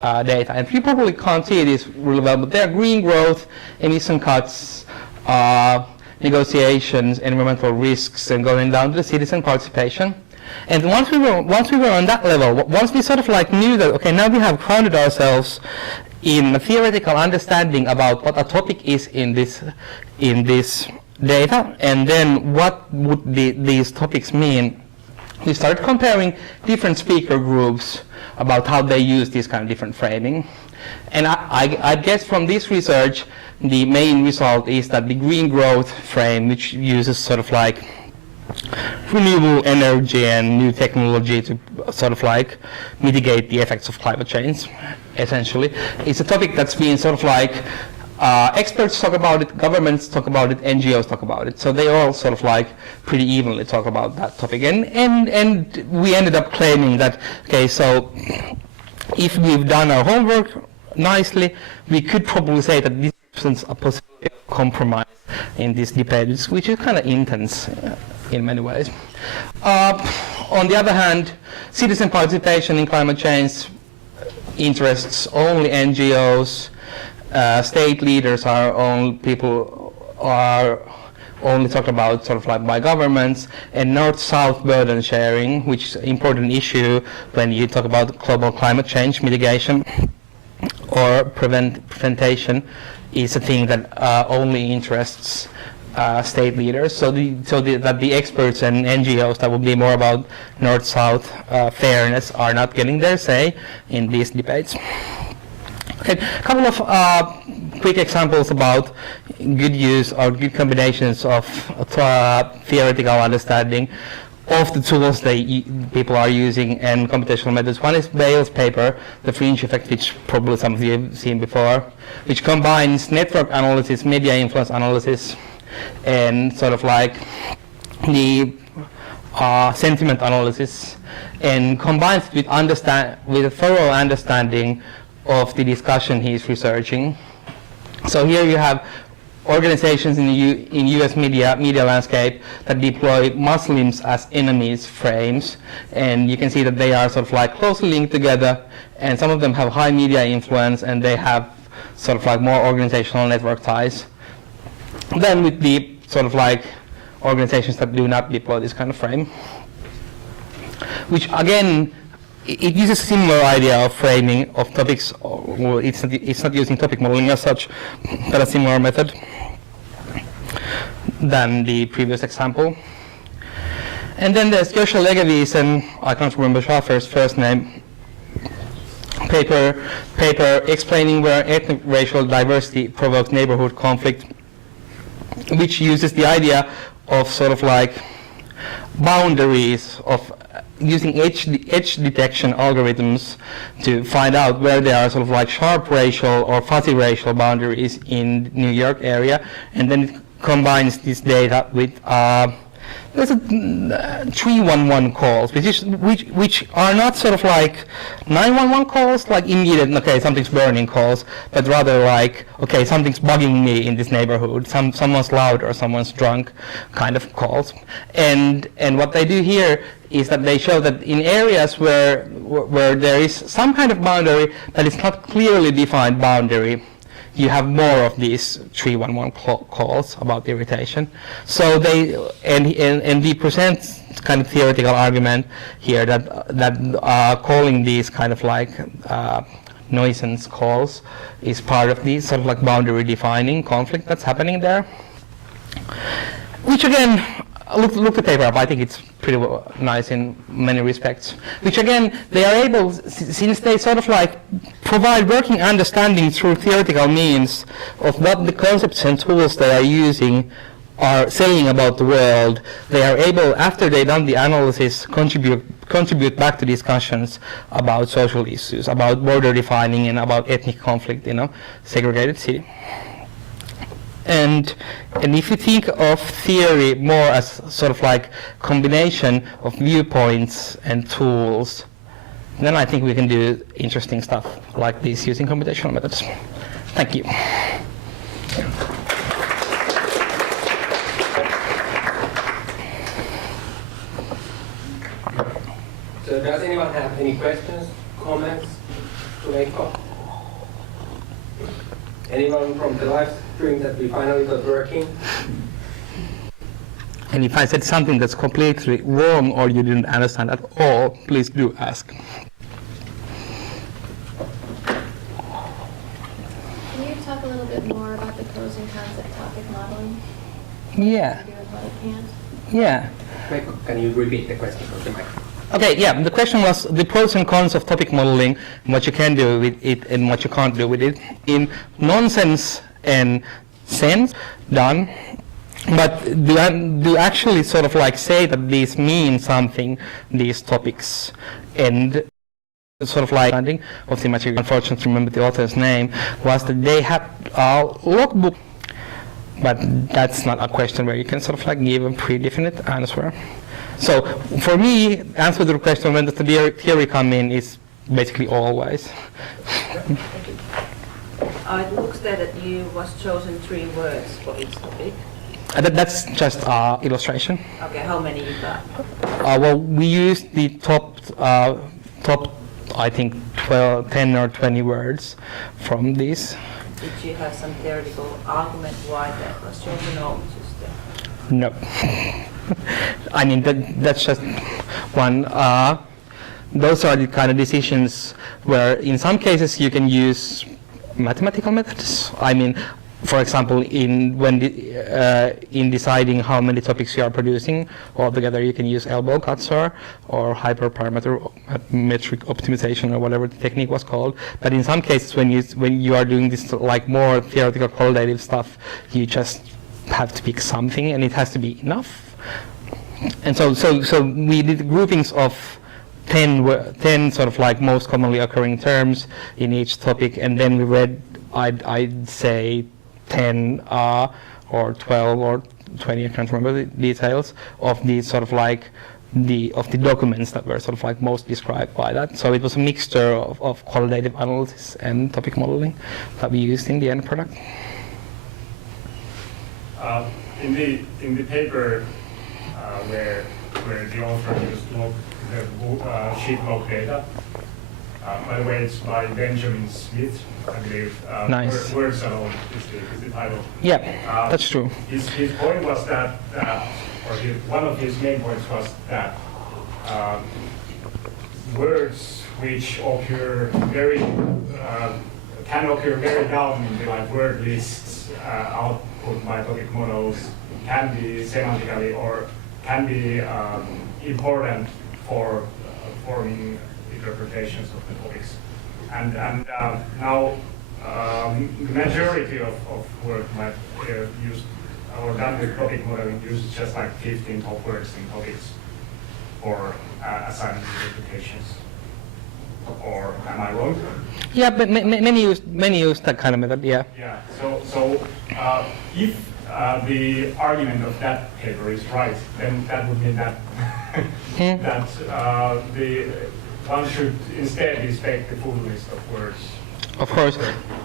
data. And you probably can't see this really well, but there are green growth, emission cuts, negotiations, environmental risks, and going down to the citizen participation. And once we were on that level, once we sort of like knew that, okay, now we have grounded ourselves in a theoretical understanding about what a topic is in this data, and then what would these topics mean, we started comparing different speaker groups about how they use this kind of different framing. And I guess from this research, the main result is that the green growth frame, which uses sort of like renewable energy and new technology to sort of like mitigate the effects of climate change, essentially, is a topic that's been sort of like experts talk about it, governments talk about it, NGOs talk about it. So they all sort of like pretty evenly talk about that topic. And we ended up claiming that, okay, so if we've done our homework nicely, we could probably say that this represents a possibility of compromise in this debate, which is kind of intense in many ways. On the other hand, citizen participation in climate change interests only NGOs. State leaders are only people are only talked about sort of like by governments, and north-south burden sharing, which is an important issue when you talk about global climate change mitigation or prevention, is a thing that only interests state leaders. So that the experts and NGOs that will be more about north-south fairness are not getting their say in these debates. Okay, a couple of quick examples about good use or good combinations of theoretical understanding of the tools that people are using and computational methods. One is Bale's paper, The Fringe Effect, which probably some of you have seen before, which combines network analysis, media influence analysis, and sort of like the sentiment analysis, and combines it with a thorough understanding of the discussion he's researching. So here you have organizations in US media landscape that deploy Muslims as enemies frames, and you can see that they are sort of like closely linked together, and some of them have high media influence, and they have sort of like more organizational network ties than with the sort of like organizations that do not deploy this kind of frame, which again, it uses a similar idea of framing of topics. Well, it's not using topic modeling as such, but a similar method than the previous example. And then there's Joshua Legevy's, and I can't remember Schaffer's first name, paper explaining where ethnic racial diversity provokes neighborhood conflict, which uses the idea of sort of like boundaries of using edge detection algorithms to find out where there are sort of like sharp racial or fuzzy racial boundaries in New York area, and then it combines this data with there's a 311 calls, which are not sort of like 911 calls, like immediate, okay, something's burning calls, but rather like, okay, something's bugging me in this neighborhood, someone's loud or someone's drunk kind of calls. And what they do here is that they show that in areas where there is some kind of boundary that is not clearly defined boundary, you have more of these 311 calls about irritation. So they and we present kind of theoretical argument here that calling these kind of like nuisance calls is part of these sort of like boundary defining conflict that's happening there. Which again, look the paper up. I think it's pretty nice in many respects. Which again, they are able, since they sort of like provide working understanding through theoretical means of what the concepts and tools they are using are saying about the world, they are able, after they've done the analysis, contribute back to discussions about social issues, about border defining and about ethnic conflict in a segregated city. And if you think of theory more as sort of like combination of viewpoints and tools, then I think we can do interesting stuff like this using computational methods. Thank you. So does anyone have any questions, comments? to Veikko? Anyone from the live stream that we finally got working? And if I said something that's completely wrong or you didn't understand at all, please do ask. Can you talk a little bit more about the pros and cons of topic modeling? Yeah. What it can't? Yeah. Veikko, can you repeat the question from the microphone? Okay, yeah, the question was the pros and cons of topic modeling, what you can do with it and what you can't do with it in nonsense and sense, done. But do actually sort of like say that these mean something, these topics, and sort of like understanding of the material, unfortunately remember the author's name, was that they had a logbook, but that's not a question where you can sort of like give a pre-definite answer. So for me, answer to the question when does the theory come in is basically always. It looks there that you was chosen 3 words for each topic. That's just illustration. Okay, how many you got? Well, we used the top, I think, 10 or 20 words from these. Did you have some theoretical argument why that was chosen, or just No. I mean, that's just one. Those are the kind of decisions where in some cases you can use mathematical methods. I mean, for example, in deciding how many topics you are producing altogether, you can use elbow cursor or hyperparameter metric optimization or whatever the technique was called. But in some cases, when you are doing this like more theoretical qualitative stuff, you just have to pick something, and it has to be enough. And so we did groupings of 10 sort of like most commonly occurring terms in each topic, and then we read, I'd say 10 or 12 or 20, I can't remember the details of these sort of like the documents that were sort of like most described by that. So it was a mixture of qualitative analysis and topic modeling that we used in the end product. In the paper where the author used the sheet log data, by the way, it's by Benjamin Smith, I believe. Nice. Words alone is the title. Yeah, that's true. His point was that, one of his main points was that words which occur can occur very down in the like word lists output by topic models, can be semantically or can be important for forming interpretations of the topics. And now the majority of work might use or done with topic modeling uses just like 15 top words in topics for assigning interpretations. Or am I wrong? Yeah, but many use that kind of method. Yeah. Yeah. So if the argument of that paper is right, then that would mean that that one should instead respect the full list of words. Of course.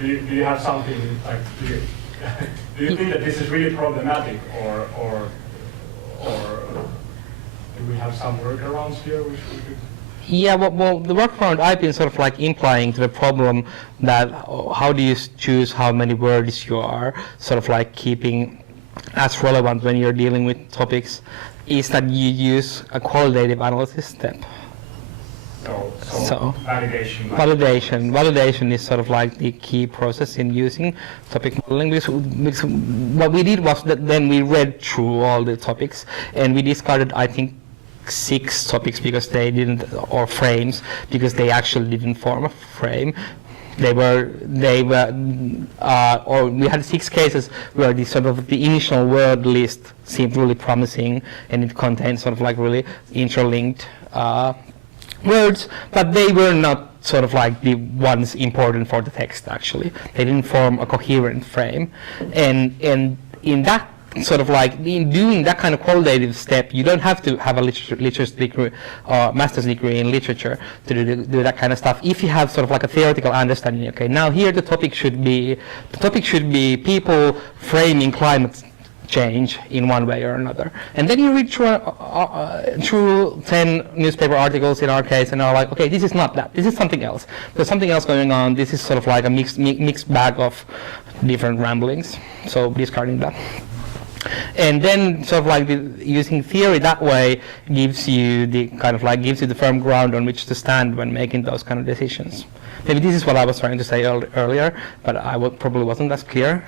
Do you have something like? Do you think that this is really problematic, or do we have some workarounds here which we could? Yeah, well, the workaround I've been sort of like implying to the problem that how do you choose how many words you are sort of like keeping as relevant when you're dealing with topics is that you use a qualitative analysis step. So validation. Validation is sort of like the key process in using topic modeling. Because what we did was that then we read through all the topics and we discarded, I think, 6 topics because they didn't, or frames, because they actually didn't form a frame. Or we had 6 cases where the sort of the initial word list seemed really promising and it contained sort of like really interlinked words, but they were not sort of like the ones important for the text actually. They didn't form a coherent frame, and in that sort of like in doing that kind of qualitative step, you don't have to have a literature degree or master's degree in literature to do that kind of stuff. If you have sort of like a theoretical understanding, okay, now here the topic should be people framing climate change in one way or another. And then you read through 10 newspaper articles in our case and are like, okay, this is not that, this is something else. There's something else going on. This is sort of like a mixed bag of different ramblings. So discarding that. And then sort of like using theory that way gives you the firm ground on which to stand when making those kind of decisions. Maybe this is what I was trying to say earlier, but I probably wasn't as clear.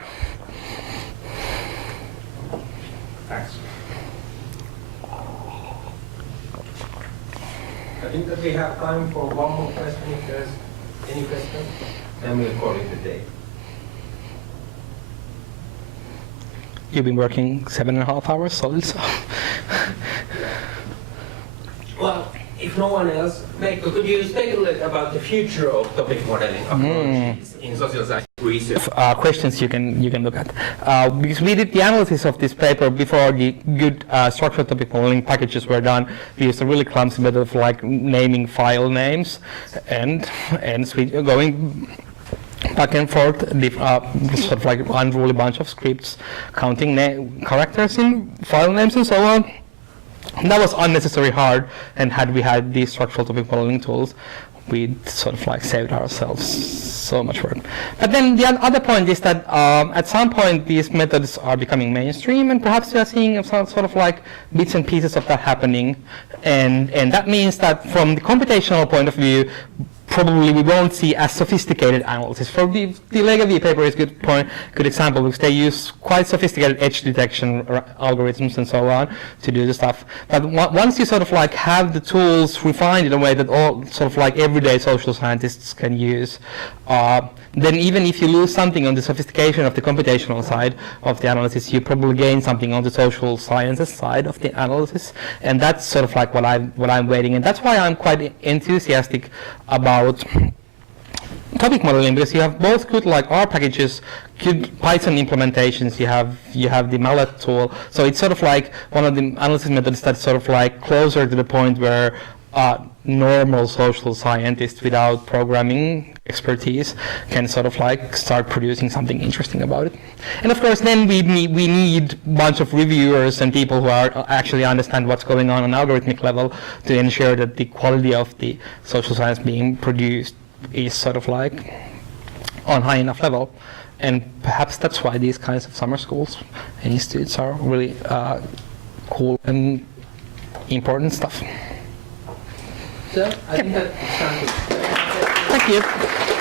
Thanks. I think that we have time for one more question if there's any questions. Then we'll call it a day. You've been working 7.5 hours solid, so. Well, if no one else, Veikko, could you speculate about the future of topic modeling approaches in social science research? Questions you can look at. Because we did the analysis of this paper before the good structural topic modeling packages were done. We used a really clumsy method of like naming file names and going back and forth, sort of like unruly bunch of scripts, counting characters in file names and so on. And that was unnecessarily hard, and had we had these structural topic modeling tools, we'd sort of like saved ourselves so much work. But then the other point is that at some point these methods are becoming mainstream, and perhaps we are seeing some sort of like bits and pieces of that happening. And that means that from the computational point of view, probably we won't see as sophisticated analysis. For the Legavy paper is a good example, because they use quite sophisticated edge detection algorithms and so on to do the stuff. But once you sort of like have the tools refined in a way that all sort of like everyday social scientists can use, then even if you lose something on the sophistication of the computational side of the analysis, you probably gain something on the social sciences side of the analysis. And that's sort of like what I'm waiting. And that's why I'm quite enthusiastic about topic modeling, because you have both good like R packages, good Python implementations, you have the mallet tool. So it's sort of like one of the analysis methods that's sort of like closer to the point where normal social scientists without programming expertise can sort of like start producing something interesting about it. And of course then we need a bunch of reviewers and people who actually understand what's going on algorithmic level to ensure that the quality of the social science being produced is sort of like on high enough level. And perhaps that's why these kinds of summer schools and institutes are really cool and important stuff. So I think that sounds good. Thank you.